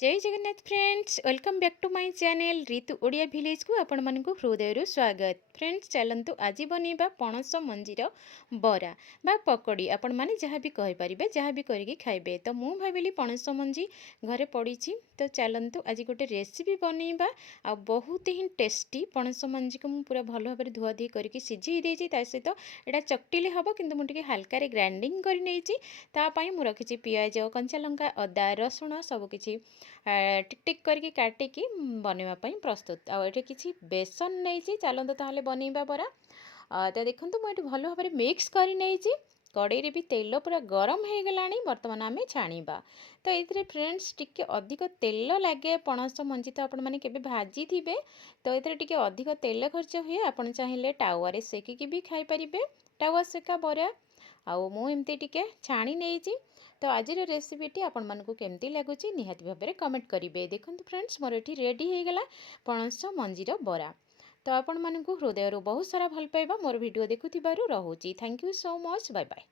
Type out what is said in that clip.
जय Jagannath friends welcome back to my channel Ritu Odia village को आपण मानकु हृदय स्वागत। फ्रेंड्स चलतु आज बनइबा पणस मंजीर बरा बा पकड़ी आपण माने जहाँ भी कहि परिबे जहाँ भी करके खाइबे। तो मु भाबिली पणस मंजी घरे पड़ी तो चलतु आज गोटे रेसिपी बनइबा आ बहुत ही टेस्टी पणस मंजी को मु पूरा भल भाव धुआ धुई करके सिझेई देछि। ता सहित एटा चकटिले हबो किंतु मु टिके हल्का ग्राइंडिंग कर नेछि। ता पई मु रखिछि पियाज कंचा लंका अदा रसुण सब किछि टिक टिक करके काटिकी बनवाई प्रस्तुत। आठे किसी बेसन नहीं चलते ताहले बनइबा बरा। तो देखो मुझे भल भाव मिक्स कर कड़े भी तेल पूरा गरम हो गला बर्तमान आम छाणीबा। तो ये फ्रेंड्स टिके अधिक तेल लगे पणस मंजी तो आपण मैंने भाजी थे तो ये टिके अधिक तेल खर्च हुए। आपड़ चाहिए टावा सेकिकी भी खाई पारे टावा सेका बरा आउ मुझे टिके छाणी नहीं। तो आज रेसिपीटी आपण मानकु केमती लगुच निहाती भाव में कमेंट करेंगे। देखो फ्रेंड्स मोर ये रेडी हो गला पणस मंजीर बरा। तो आपण मानकु हृदय बहुत सारा भल पाइबा मोर वीडियो देखुथिबारु रहुची। Thank you so much. Bye bye.